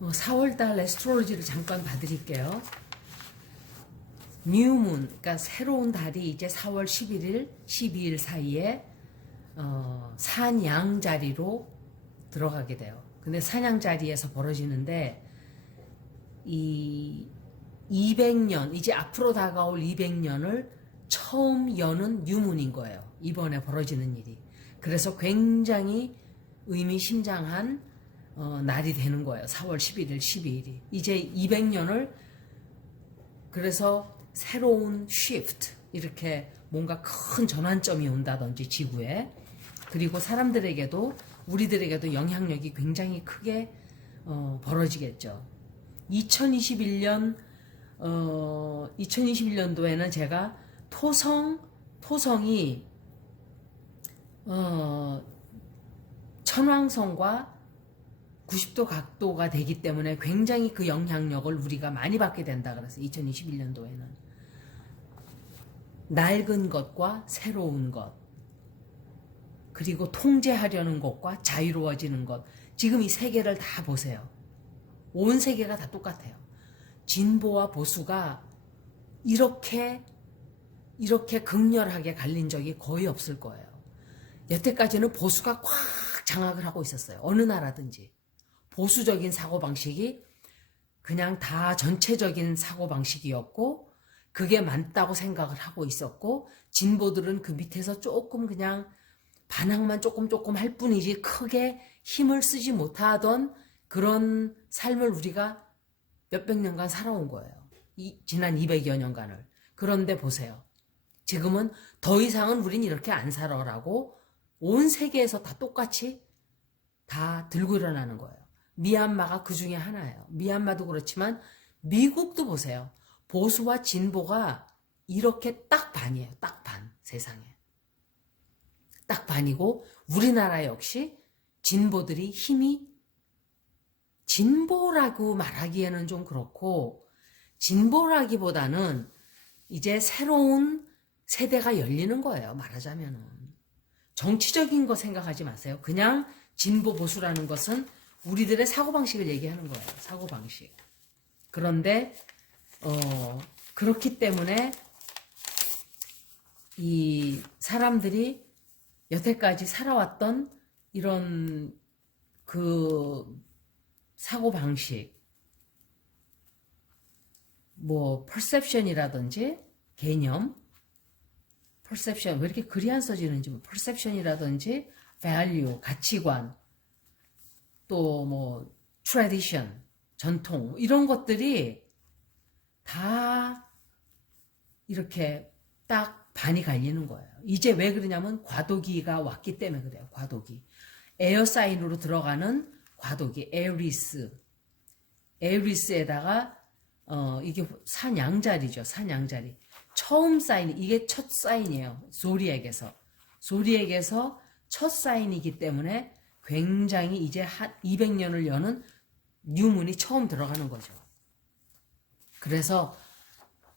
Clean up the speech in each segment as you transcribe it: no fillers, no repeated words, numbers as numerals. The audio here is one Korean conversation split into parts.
4월달 애스트롤로지를 잠깐 봐드릴게요. 뉴문, 그러니까 새로운 달이 이제 4월 11일, 12일 사이에 산양 자리로 들어가게 돼요. 근데 산양 자리에서 벌어지는데 이 200년, 이제 앞으로 다가올 200년을 처음 여는 뉴문인 거예요. 이번에 벌어지는 일이. 그래서 굉장히 의미심장한 날이 되는 거예요. 4월 11일, 12일이. 이제 200년을 그래서 새로운 shift, 이렇게 뭔가 큰 전환점이 온다든지 지구에, 그리고 사람들에게도 우리들에게도 영향력이 굉장히 크게 벌어지겠죠. 2021년도에는 제가 토성이 천왕성과 90도 각도가 되기 때문에 굉장히 그 영향력을 우리가 많이 받게 된다 그래서 2021년도에는 낡은 것과 새로운 것, 그리고 통제하려는 것과 자유로워지는 것, 지금 이 세계를 다 보세요. 온 세계가 다 똑같아요. 진보와 보수가 이렇게 극렬하게 갈린 적이 거의 없을 거예요. 여태까지는 보수가 꽉 장악을 하고 있었어요. 어느 나라든지. 보수적인 사고방식이 그냥 다 전체적인 사고방식이었고, 그게 맞다고 생각을 하고 있었고, 진보들은 그 밑에서 조금 그냥 반항만 조금 할 뿐이지 크게 힘을 쓰지 못하던 그런 삶을 우리가 몇백 년간 살아온 거예요. 지난 200여 년간을. 그런데 보세요. 지금은 더 이상은 우린 이렇게 안 살아라고 온 세계에서 다 똑같이 다 들고 일어나는 거예요. 미얀마가 그 중에 하나예요. 미얀마도 그렇지만 미국도 보세요. 보수와 진보가 이렇게 딱 반이에요. 딱 반, 세상에. 딱 반이고, 우리나라 역시 진보들이 힘이, 진보라고 말하기에는 좀 그렇고, 진보라기보다는 이제 새로운 세대가 열리는 거예요. 말하자면은. 정치적인 거 생각하지 마세요. 그냥 진보 보수라는 것은 우리들의 사고방식을 얘기하는 거예요. 사고방식. 그런데 그렇기 때문에 이 사람들이 여태까지 살아왔던 이런 그 사고방식, 뭐 perception이라든지 개념, perception, 왜 이렇게 글이 안 써지는지, perception이라든지 value, 가치관, 또 뭐 tradition, 전통, 이런 것들이 다 이렇게 딱 반이 갈리는 거예요. 이제 왜 그러냐면 과도기가 왔기 때문에 그래요. 과도기. 에어사인으로 들어가는 과도기, 에어리스에다가 이게 산양자리죠. 산양자리. 처음 사인, 이게 첫 사인이에요. 조리액에서 첫 사인이기 때문에 굉장히 이제 한 200년을 여는 뉴문이 처음 들어가는 거죠. 그래서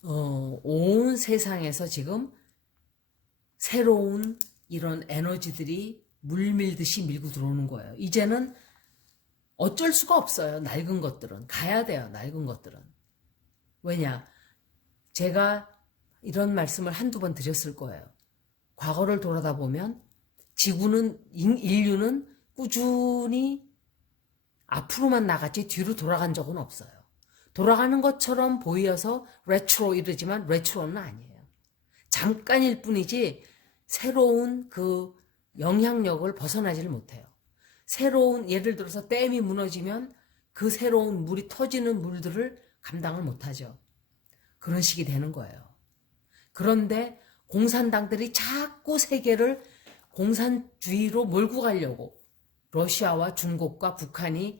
온 세상에서 지금 새로운 이런 에너지들이 물밀듯이 밀고 들어오는 거예요. 이제는 어쩔 수가 없어요. 낡은 것들은. 가야 돼요. 낡은 것들은. 왜냐? 제가 이런 말씀을 한두 번 드렸을 거예요. 과거를 돌아다 보면 인류는 꾸준히 앞으로만 나갔지 뒤로 돌아간 적은 없어요. 돌아가는 것처럼 보여서 레트로 이러지만 레트로는 아니에요. 잠깐일 뿐이지 새로운 그 영향력을 벗어나지를 못해요. 새로운, 예를 들어서 댐이 무너지면 그 새로운 물이 터지는 물들을 감당을 못하죠. 그런 식이 되는 거예요. 그런데 공산당들이 자꾸 세계를 공산주의로 몰고 가려고, 러시아와 중국과 북한이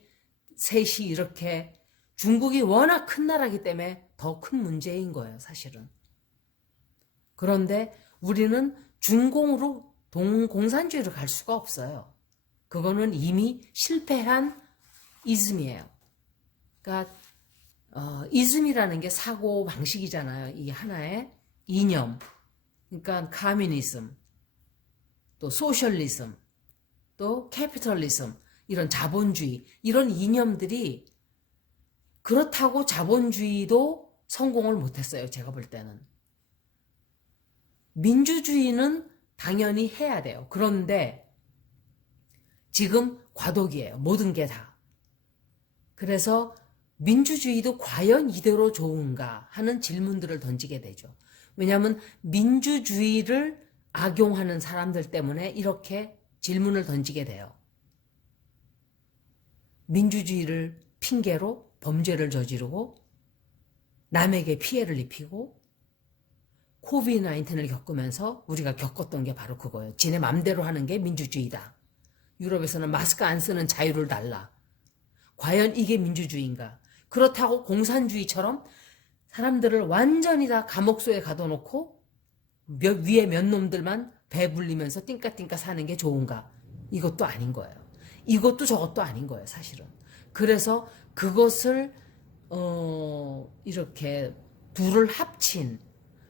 셋이 이렇게, 중국이 워낙 큰 나라이기 때문에 더 큰 문제인 거예요, 사실은. 그런데 우리는 중공으로 공산주의로 갈 수가 없어요. 그거는 이미 실패한 이즘이에요. 그러니까 이즘이라는 게 사고 방식이잖아요. 이게 하나의 이념. 그러니까 커뮤니즘, 또 소셜리즘, 또 캐피털리즘, 이런 자본주의, 이런 이념들이 그렇다고 자본주의도 성공을 못했어요. 제가 볼 때는. 민주주의는 당연히 해야 돼요. 그런데 지금 과도기예요. 모든 게 다. 그래서 민주주의도 과연 이대로 좋은가 하는 질문들을 던지게 되죠. 왜냐하면 민주주의를 악용하는 사람들 때문에 이렇게 질문을 던지게 돼요. 민주주의를 핑계로 범죄를 저지르고 남에게 피해를 입히고 코비드-19을 겪으면서 우리가 겪었던 게 바로 그거예요. 지네 맘대로 하는 게 민주주의다. 유럽에서는 마스크 안 쓰는 자유를 달라. 과연 이게 민주주의인가? 그렇다고 공산주의처럼 사람들을 완전히 다 감옥소에 가둬놓고 위에 몇 놈들만 배불리면서 띵까띵까 사는 게 좋은가? 이것도 아닌 거예요. 이것도 저것도 아닌 거예요, 사실은. 그래서 그것을 이렇게 둘을 합친,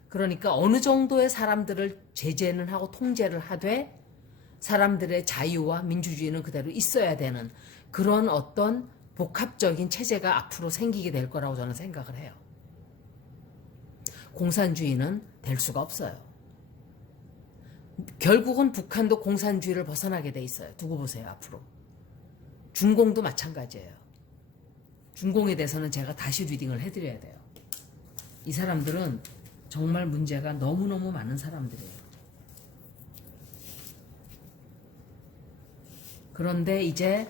그러니까 어느 정도의 사람들을 제재는 하고 통제를 하되 사람들의 자유와 민주주의는 그대로 있어야 되는 그런 어떤 복합적인 체제가 앞으로 생기게 될 거라고 저는 생각을 해요. 공산주의는 될 수가 없어요. 결국은 북한도 공산주의를 벗어나게 돼 있어요. 두고 보세요, 앞으로. 중공도 마찬가지예요. 중공에 대해서는 제가 다시 리딩을 해드려야 돼요. 이 사람들은 정말 문제가 너무너무 많은 사람들이에요. 그런데 이제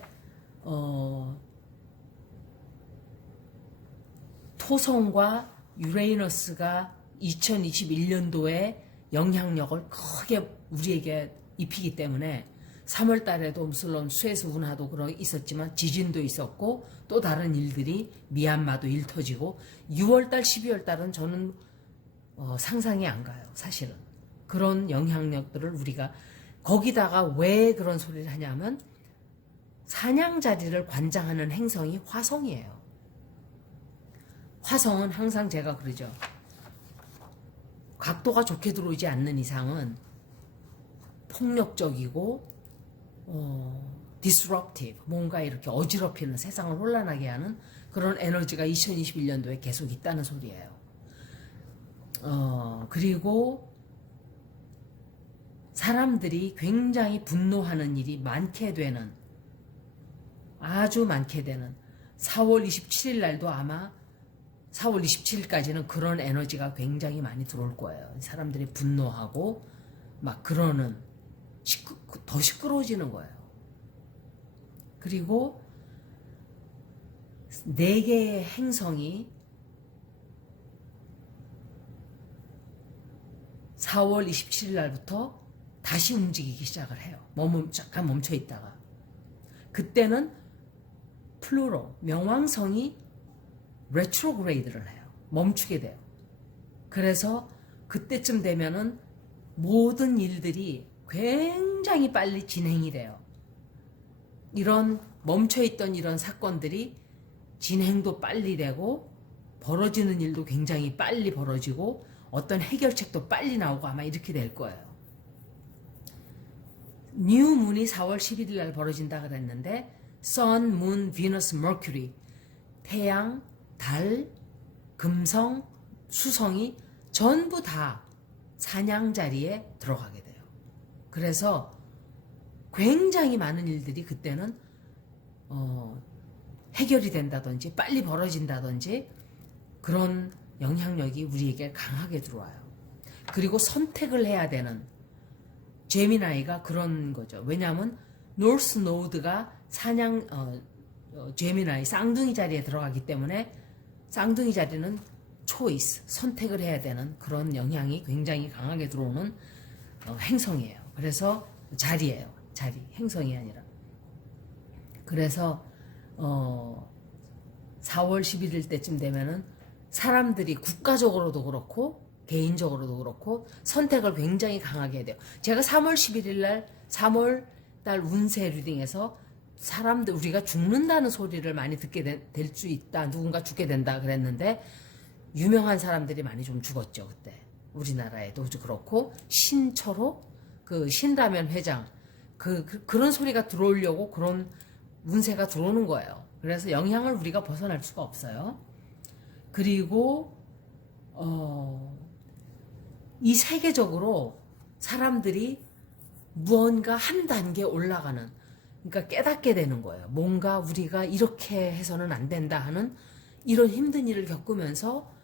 토성과 유레이너스가 2021년도에 영향력을 크게 우리에게 입히기 때문에 3월 달에도 물론 수에스 운하도 그런 있었지만 지진도 있었고 또 다른 일들이 미얀마도 일 터지고 6월 달, 12월 달은 저는 상상이 안 가요. 사실은. 그런 영향력들을 우리가 거기다가 왜 그런 소리를 하냐면 사냥자리를 관장하는 행성이 화성이에요. 화성은 항상 제가 그러죠. 각도가 좋게 들어오지 않는 이상은 폭력적이고 disruptive, 뭔가 이렇게 어지럽히는 세상을 혼란하게 하는 그런 에너지가 2021년도에 계속 있다는 소리예요. 그리고 사람들이 굉장히 분노하는 일이 많게 되는, 아주 많게 되는 4월 27일 날도 아마 4월 27일까지는 그런 에너지가 굉장히 많이 들어올 거예요. 사람들이 분노하고 막 그러는 더 시끄러워지는 거예요. 그리고 4개의 행성이 4월 27일 날부터 다시 움직이기 시작을 해요. 잠깐 멈춰 있다가. 그때는 플루로, 명왕성이 레트로그레이드를 해요. 멈추게 돼요. 그래서 그때쯤 되면은 모든 일들이 굉장히 빨리 진행이 돼요. 이런 멈춰있던 이런 사건들이 진행도 빨리 되고 벌어지는 일도 굉장히 빨리 벌어지고 어떤 해결책도 빨리 나오고 아마 이렇게 될 거예요. 뉴문이 4월 11일 날 벌어진다 그랬는데 Sun, Moon, Venus, Mercury, 태양, 달, 금성, 수성이 전부 다 사냥자리에 들어가게 돼요. 그래서 굉장히 많은 일들이 그때는 해결이 된다든지 빨리 벌어진다든지 그런 영향력이 우리에게 강하게 들어와요. 그리고 선택을 해야 되는 제미나이가 그런 거죠. 왜냐하면 노스 노드가 제미나이 쌍둥이 자리에 들어가기 때문에 쌍둥이 자리는 초이스, 선택을 해야 되는 그런 영향이 굉장히 강하게 들어오는 행성이에요. 그래서 자리예요. 자리, 행성이 아니라. 그래서 4월 11일 때쯤 되면은 사람들이 국가적으로도 그렇고 개인적으로도 그렇고 선택을 굉장히 강하게 해야 돼요. 제가 3월 11일 날 3월 달 운세 리딩에서 사람들 우리가 죽는다는 소리를 많이 듣게 될 수 있다. 누군가 죽게 된다 그랬는데 유명한 사람들이 많이 좀 죽었죠. 그때 우리나라에도 그렇고 신처로 그 신라면 회장 그런 소리가 들어오려고 그런 운세가 들어오는 거예요. 그래서 영향을 우리가 벗어날 수가 없어요. 그리고 이 세계적으로 사람들이 무언가 한 단계 올라가는, 그러니까 깨닫게 되는 거예요. 뭔가 우리가 이렇게 해서는 안 된다 하는 이런 힘든 일을 겪으면서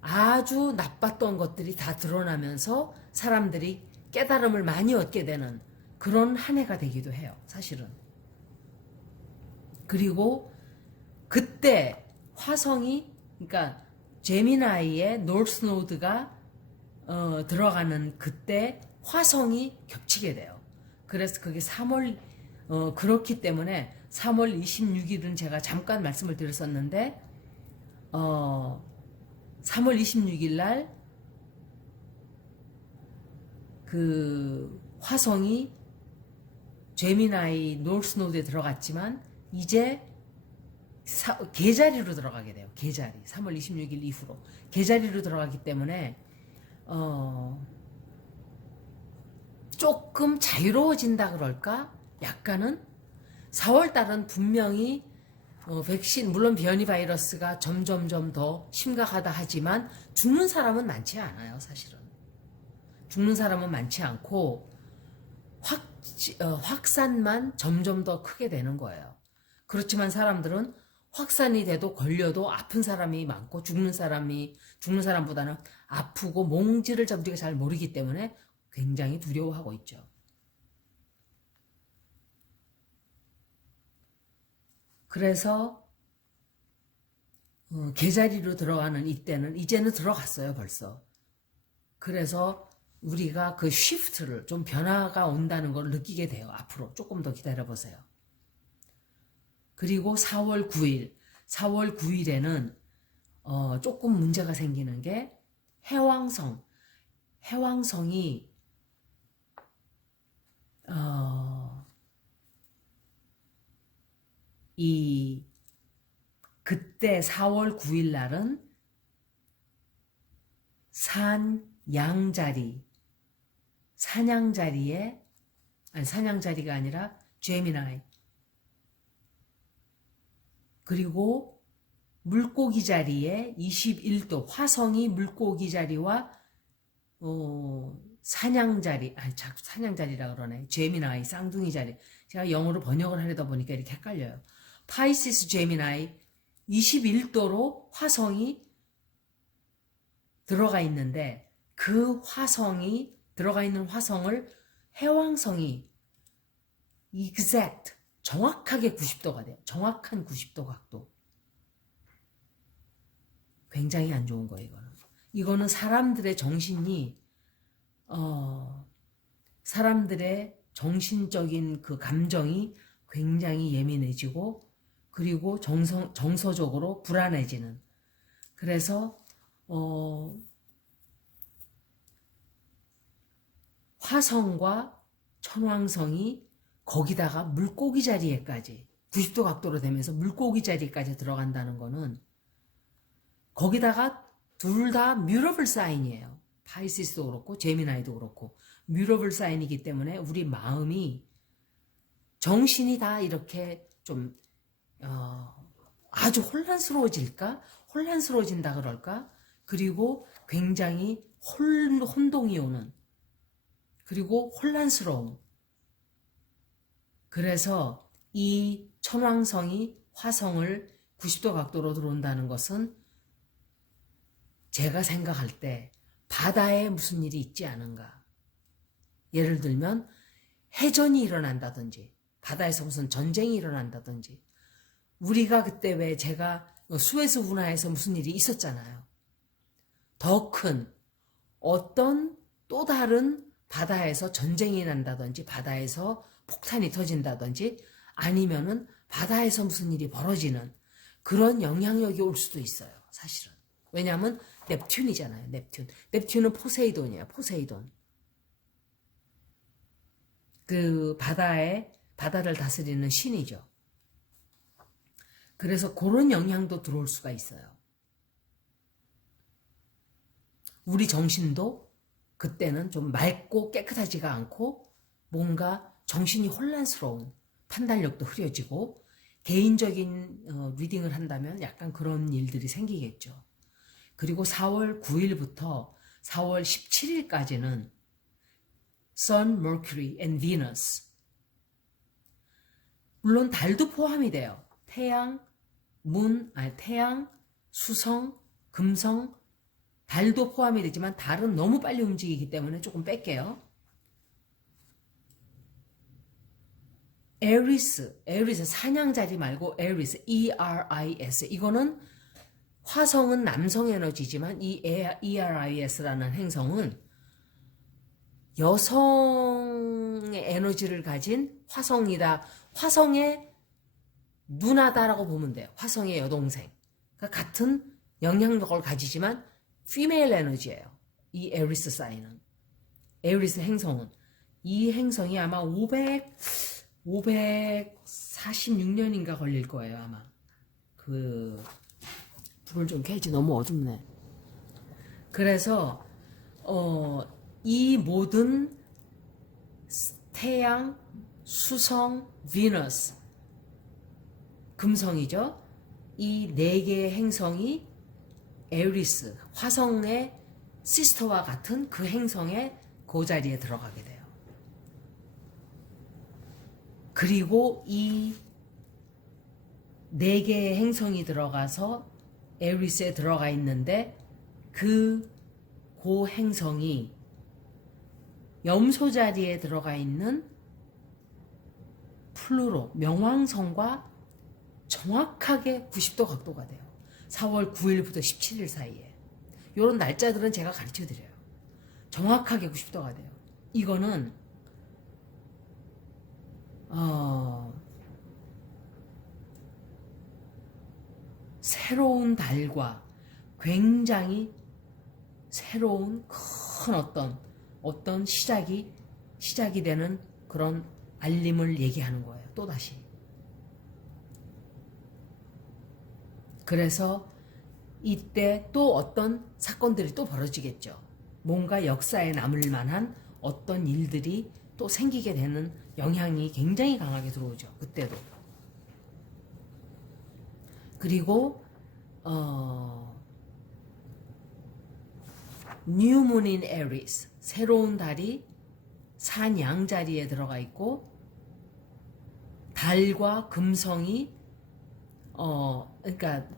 아주 나빴던 것들이 다 드러나면서 사람들이 깨달음을 많이 얻게 되는 그런 한 해가 되기도 해요, 사실은. 그리고 그때 화성이, 그러니까 제미나이의 노스 노드가 들어가는 그때 화성이 겹치게 돼요. 그래서 그게 3월, 그렇기 때문에 3월 26일은 제가 잠깐 말씀을 드렸었는데, 3월 26일 날 그 화성이 제미나이 노스 노드에 들어갔지만 이제 계자리로 들어가게 돼요. 계자리. 3월 26일 이후로 계자리로 들어가기 때문에 조금 자유로워진다 그럴까? 약간은 4월 달은 분명히 백신, 물론 변이 바이러스가 점점점 더 심각하다 하지만 죽는 사람은 많지 않아요, 사실은. 죽는 사람은 많지 않고 확산만 점점 더 크게 되는 거예요. 그렇지만 사람들은 확산이 돼도 걸려도 아픈 사람이 많고 죽는 사람보다는 아프고 몽지를 우리가 잘 모르기 때문에 굉장히 두려워하고 있죠. 그래서 계자리로 들어가는 이때는 이제는 들어갔어요, 벌써. 그래서 우리가 그 쉬프트를 좀 변화가 온다는 걸 느끼게 돼요. 앞으로 조금 더 기다려보세요. 그리고 4월 9일에는 조금 문제가 생기는 게 해왕성이 그때 4월 9일 날은 사냥자리가 아니라 제미나이, 그리고 물고기 자리에 21도, 화성이 물고기 자리와 사냥자리라 그러네. 제미나이, 쌍둥이 자리. 제가 영어로 번역을 하려다 보니까 이렇게 헷갈려요. 파이시스 제미나이 21도로 화성이 들어가 있는데 그 화성이 들어가 있는 화성을 해왕성이 정확하게 90도가 돼요. 정확한 90도 각도. 굉장히 안 좋은 거예요, 이거는 사람들의 정신이 사람들의 정신적인 그 감정이 굉장히 예민해지고 그리고 정서적으로 불안해지는, 그래서 화성과 천왕성이 거기다가 물고기 자리에까지 90도 각도로 되면서 물고기 자리까지 들어간다는 거는, 거기다가 둘 다 뮤러블 사인이에요. 파이시스도 그렇고 제미나이도 그렇고 뮤러블 사인이기 때문에 우리 마음이, 정신이 다 이렇게 좀 아주 혼란스러워진다 그럴까? 그리고 굉장히 혼동이 오는, 그리고 혼란스러움. 그래서 이 천왕성이 화성을 90도 각도로 들어온다는 것은 제가 생각할 때 바다에 무슨 일이 있지 않은가. 예를 들면 해전이 일어난다든지 바다에서 무슨 전쟁이 일어난다든지, 우리가 그때 왜 제가 수에즈 운하에서 무슨 일이 있었잖아요. 더 큰 어떤 또 다른 바다에서 전쟁이 난다든지 바다에서 폭탄이 터진다든지 아니면은 바다에서 무슨 일이 벌어지는 그런 영향력이 올 수도 있어요, 사실은. 왜냐하면 넵튠이잖아요, 넵튠. 넵튠은 포세이돈이에요, 포세이돈. 그 바다를 다스리는 신이죠. 그래서 그런 영향도 들어올 수가 있어요. 우리 정신도 그때는 좀 맑고 깨끗하지가 않고 뭔가 정신이 혼란스러운, 판단력도 흐려지고 개인적인 리딩을 한다면 약간 그런 일들이 생기겠죠. 그리고 4월 9일부터 4월 17일까지는 Sun, Mercury and Venus, 물론 달도 포함이 돼요. 태양, 태양, 수성, 금성, 달도 포함이 되지만 달은 너무 빨리 움직이기 때문에 조금 뺄게요. 에리스 사냥자리 말고 에리스, E-R-I-S. 이거는 화성은 남성 에너지지만 이 ERIS라는 행성은 여성의 에너지를 가진 화성이다. 화성의 누나다라고 보면 돼요. 화성의 여동생. 그러니까 같은 영향력을 가지지만 피메일 에너지예요. 이 에리스 사인은. 에리스 행성은. 이 행성이 아마 546년인가 걸릴 거예요, 아마. 불을 좀 켜야지. 너무 어둡네. 그래서 이 모든 태양, 수성, 비너스, 금성이죠. 이 4개의 행성이 에리스, 화성의 시스터와 같은 그 행성의 그 자리에 들어가게 돼요. 그리고 이 4개의 행성이 들어가서 에리스에 들어가 있는데 그 행성이 염소 자리에 들어가 있는 플루로, 명왕성과 정확하게 90도 각도가 돼요. 4월 9일부터 17일 사이에. 이런 날짜들은 제가 가르쳐 드려요. 정확하게 90도가 돼요. 이거는 새로운 달과 굉장히 새로운 큰 어떤 시작이 되는 그런 알림을 얘기하는 거예요. 또다시. 그래서 이때 또 어떤 사건들이 또 벌어지겠죠. 뭔가 역사에 남을 만한 어떤 일들이 또 생기게 되는 영향이 굉장히 강하게 들어오죠. 그때도. 그리고 New Moon in Aries, 새로운 달이 산양 자리에 들어가 있고 달과 금성이 그러니까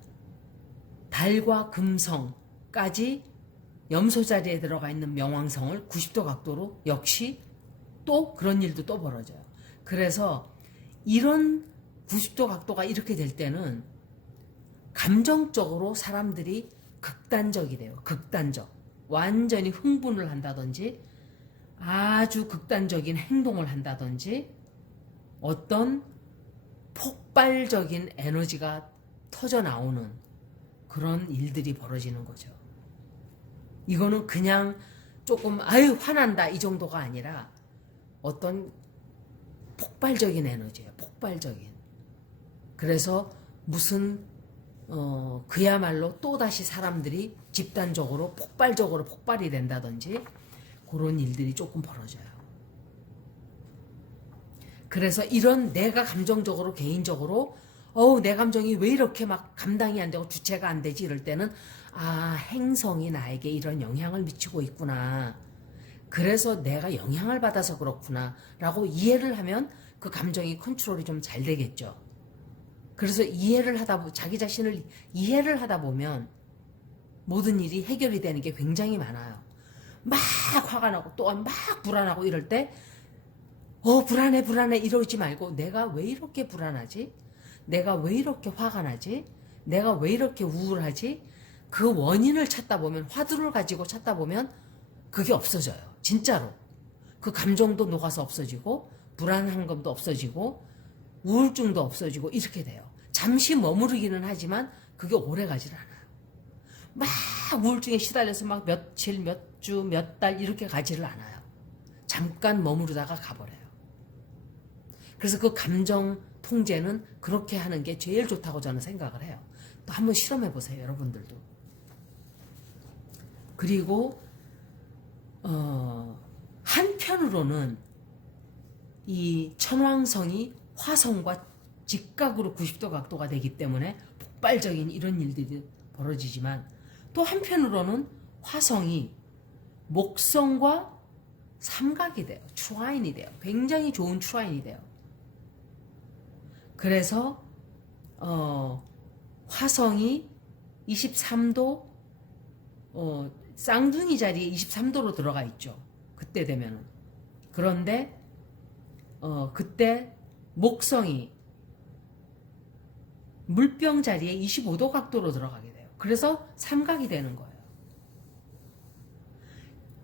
달과 금성까지 염소 자리에 들어가 있는 명왕성을 90도 각도로 역시 또 그런 일도 또 벌어져요. 그래서 이런 90도 각도가 이렇게 될 때는 감정적으로 사람들이 극단적이 돼요. 극단적. 완전히 흥분을 한다든지 아주 극단적인 행동을 한다든지 어떤 폭발적인 에너지가 터져 나오는 그런 일들이 벌어지는 거죠. 이거는 그냥 조금 아유 화난다 이 정도가 아니라 어떤 폭발적인 에너지예요. 폭발적인. 그래서 무슨 그야말로 또다시 사람들이 집단적으로 폭발적으로 폭발이 된다든지 그런 일들이 조금 벌어져요. 그래서 이런 내가 감정적으로 개인적으로 내 감정이 왜 이렇게 막 감당이 안 되고 주체가 안 되지 이럴 때는 행성이 나에게 이런 영향을 미치고 있구나. 그래서 내가 영향을 받아서 그렇구나 라고 이해를 하면 그 감정이 컨트롤이 좀 잘 되겠죠. 그래서 자기 자신을 이해를 하다 보면 모든 일이 해결이 되는 게 굉장히 많아요. 막 화가 나고 또 막 불안하고 이럴 때 불안해 이러지 말고 내가 왜 이렇게 불안하지? 내가 왜 이렇게 화가 나지? 내가 왜 이렇게 우울하지? 그 원인을 찾다 보면 화두를 가지고 찾다 보면 그게 없어져요. 진짜로. 그 감정도 녹아서 없어지고 불안한 것도 없어지고 우울증도 없어지고 이렇게 돼요. 잠시 머무르기는 하지만 그게 오래 가질 않아요. 막 우울증에 시달려서 막 며칠, 몇 주, 몇 달 이렇게 가지를 않아요. 잠깐 머무르다가 가버려요. 그래서 그 감정 통제는 그렇게 하는 게 제일 좋다고 저는 생각을 해요. 또 한번 실험해 보세요, 여러분들도. 그리고 한편으로는 이 천왕성이 화성과 직각으로 90도 각도가 되기 때문에 폭발적인 이런 일들이 벌어지지만 또 한편으로는 화성이 목성과 삼각이 돼요. 트라인이 돼요. 굉장히 좋은 트라인이 돼요. 그래서 화성이 23도 쌍둥이 자리에 23도로 들어가 있죠. 그때 되면은. 그런데 그때 목성이 물병 자리에 25도 각도로 들어가게 돼요. 그래서 삼각이 되는 거예요.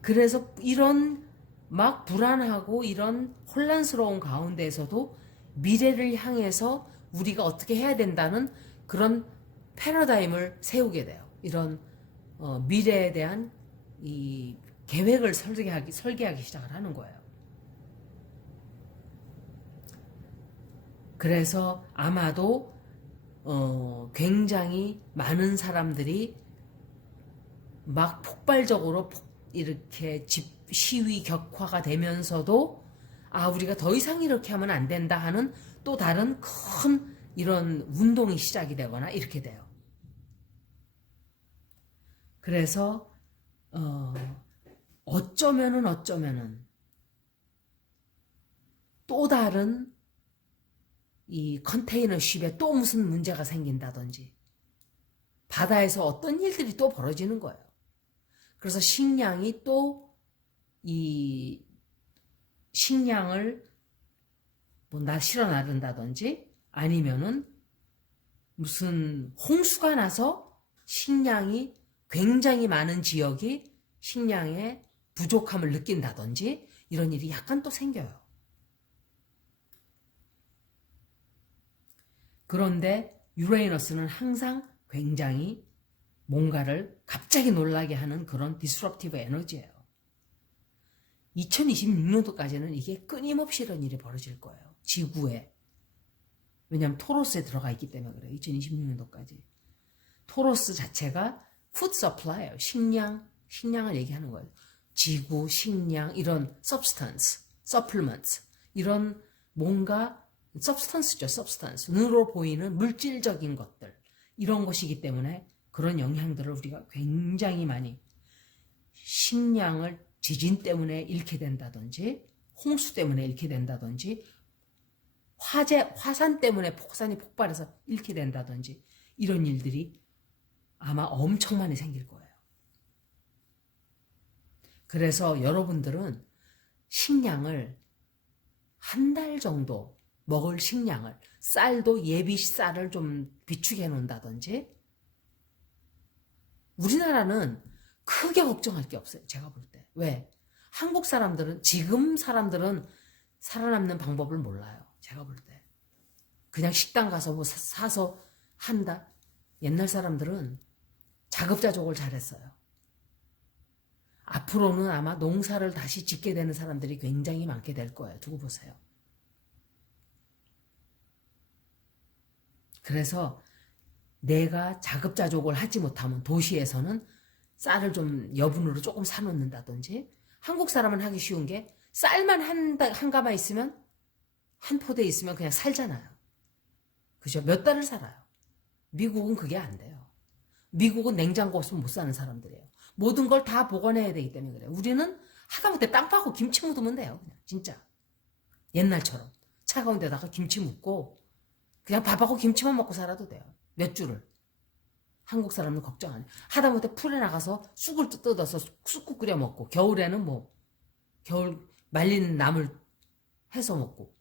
그래서 이런 막 불안하고 이런 혼란스러운 가운데에서도 미래를 향해서 우리가 어떻게 해야 된다는 그런 패러다임을 세우게 돼요. 이런 미래에 대한 이 계획을 설계하기 시작을 하는 거예요. 그래서 아마도 굉장히 많은 사람들이 막 폭발적으로 이렇게 시위 격화가 되면서도 우리가 더 이상 이렇게 하면 안 된다 하는 또 다른 큰 이런 운동이 시작이 되거나 이렇게 돼요. 그래서 어쩌면은 또 다른 이 컨테이너십에 또 무슨 문제가 생긴다든지 바다에서 어떤 일들이 또 벌어지는 거예요. 그래서 식량이 또 이 식량을 실어 나른다든지 아니면은 무슨 홍수가 나서 식량이 굉장히 많은 지역이 식량의 부족함을 느낀다든지 이런 일이 약간 또 생겨요. 그런데 유레이너스는 항상 굉장히 뭔가를 갑자기 놀라게 하는 그런 디스럽티브 에너지예요. 2026년도까지는 이게 끊임없이 이런 일이 벌어질 거예요. 지구에. 왜냐하면 토로스에 들어가 있기 때문에 그래요. 2026년도까지. 토로스 자체가 푸드 서플라이예요. 식량을 얘기하는 거예요. 지구, 식량, 이런 substance, supplements, 이런 뭔가 substance죠. substance. 눈으로 보이는 물질적인 것들. 이런 것이기 때문에 그런 영향들을 우리가 굉장히 많이 식량을 지진 때문에 잃게 된다든지 홍수 때문에 잃게 된다든지 화산 때문에 폭산이 폭발해서 잃게 된다든지 이런 일들이 아마 엄청 많이 생길 거예요. 그래서 여러분들은 식량을 한 달 정도 먹을 식량을 쌀도 예비 쌀을 좀 비축해 놓는다든지 우리나라는 크게 걱정할 게 없어요. 제가 볼 때. 왜? 한국 사람들은 지금 사람들은 살아남는 방법을 몰라요. 제가 볼 때. 그냥 식당 가서 뭐 사서 한다. 옛날 사람들은 자급자족을 잘했어요. 앞으로는 아마 농사를 다시 짓게 되는 사람들이 굉장히 많게 될 거예요. 두고 보세요. 그래서 내가 자급자족을 하지 못하면 도시에서는 쌀을 좀 여분으로 조금 사놓는다든지 한국 사람은 하기 쉬운 게 쌀만 한 가마 있으면 한 포대 있으면 그냥 살잖아요. 그죠? 몇 달을 살아요. 미국은 그게 안 돼요. 미국은 냉장고 없으면 못 사는 사람들이에요. 모든 걸 다 보관해야 되기 때문에 그래요. 우리는 하다못해 땅 파고 김치 묻으면 돼요. 그냥 진짜. 옛날처럼. 차가운 데다가 김치 묻고 그냥 밥하고 김치만 먹고 살아도 돼요. 몇 줄을. 한국 사람은 걱정 안 해. 하다못해 풀에 나가서 쑥을 뜯어서 쑥국 끓여 먹고 겨울에는 뭐 겨울 말린 나물 해서 먹고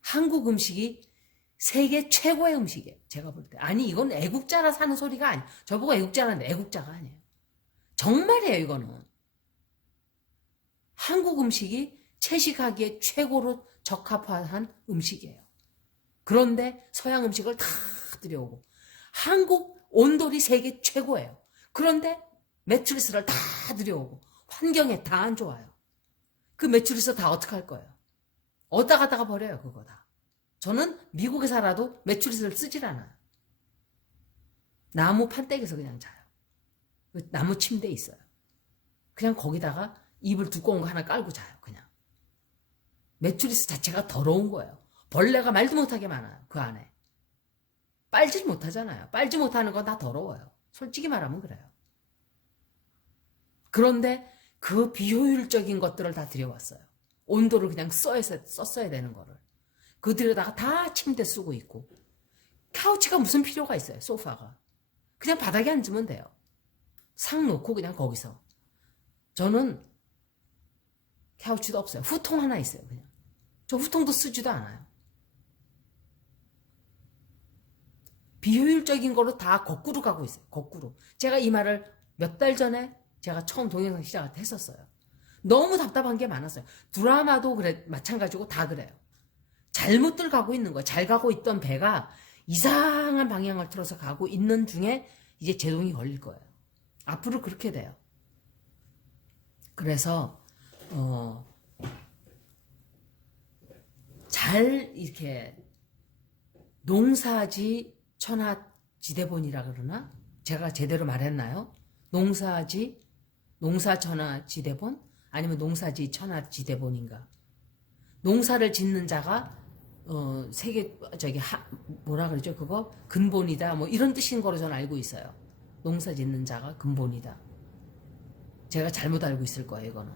한국 음식이 세계 최고의 음식이에요. 제가 볼 때. 아니 이건 애국자라 사는 소리가 아니에요. 저보고 애국자라는데 애국자가 아니에요. 정말이에요 이거는. 한국 음식이 채식하기에 최고로 적합한 음식이에요. 그런데 서양 음식을 다 들여오고 한국 온돌이 세계 최고예요. 그런데 매트리스를 다 들여오고 환경에 다 안 좋아요. 그 매트리스 다 어떡할 거예요? 어디다 갖다가 버려요 그거 다. 저는 미국에 살아도 매트리스를 쓰질 않아요. 나무 판때기에서 그냥 자요. 나무 침대 있어요. 그냥 거기다가 이불 두꺼운 거 하나 깔고 자요. 그냥. 매트리스 자체가 더러운 거예요. 벌레가 말도 못하게 많아요. 그 안에. 빨질 못하잖아요. 빨지 못하는 건 다 더러워요. 솔직히 말하면 그래요. 그런데 그 비효율적인 것들을 다 들여왔어요. 온도를 그냥 썼어야 되는 거를. 그 들여다가 다 침대 쓰고 있고. 카우치가 무슨 필요가 있어요, 소파가. 그냥 바닥에 앉으면 돼요. 상 놓고 그냥 거기서. 저는 카우치도 없어요. 후통 하나 있어요, 그냥. 저 후통도 쓰지도 않아요. 비효율적인 거로 다 거꾸로 가고 있어요. 거꾸로. 제가 이 말을 몇 달 전에 제가 처음 동영상 시작할 때 했었어요. 너무 답답한 게 많았어요. 드라마도 그래, 마찬가지고 다 그래요. 잘못들 가고 있는 거예요. 잘 가고 있던 배가 이상한 방향을 틀어서 가고 있는 중에 이제 제동이 걸릴 거예요. 앞으로 그렇게 돼요. 그래서 잘 이렇게 농사지 천하지대본이라 그러나? 제가 제대로 말했나요? 농사지 농사천하지대본? 아니면 농사지 천하지대본인가? 농사를 짓는 자가 뭐라 그러죠? 그거 근본이다. 뭐 이런 뜻인 거로 저는 알고 있어요. 농사 짓는 자가 근본이다. 제가 잘못 알고 있을 거예요, 이거는.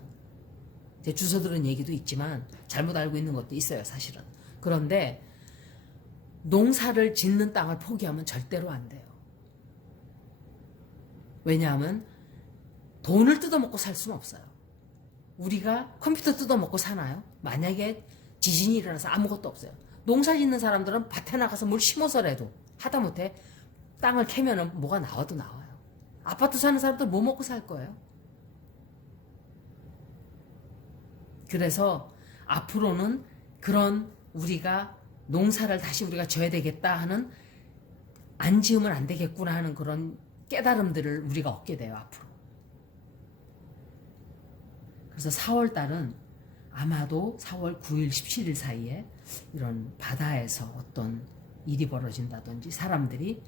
제 주워 들은 얘기도 있지만 잘못 알고 있는 것도 있어요, 사실은. 그런데 농사를 짓는 땅을 포기하면 절대로 안 돼요. 왜냐하면 돈을 뜯어먹고 살 수는 없어요. 우리가 컴퓨터 뜯어먹고 사나요? 만약에 지진이 일어나서 아무것도 없어요. 농사 짓는 사람들은 밭에 나가서 뭘 심어서라도 하다못해 땅을 캐면은 뭐가 나와도 나와요. 아파트 사는 사람들 뭐 먹고 살 거예요? 그래서 앞으로는 그런 우리가 농사를 다시 우리가 져야 되겠다 하는 안 지으면 안 되겠구나 하는 그런 깨달음들을 우리가 얻게 돼요, 앞으로. 그래서 4월 달은 아마도 4월 9일, 17일 사이에 이런 바다에서 어떤 일이 벌어진다든지 사람들이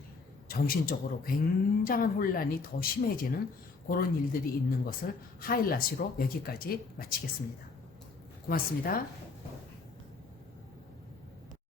정신적으로 굉장한 혼란이 더 심해지는 그런 일들이 있는 것을 하이라이트로 여기까지 마치겠습니다. 고맙습니다.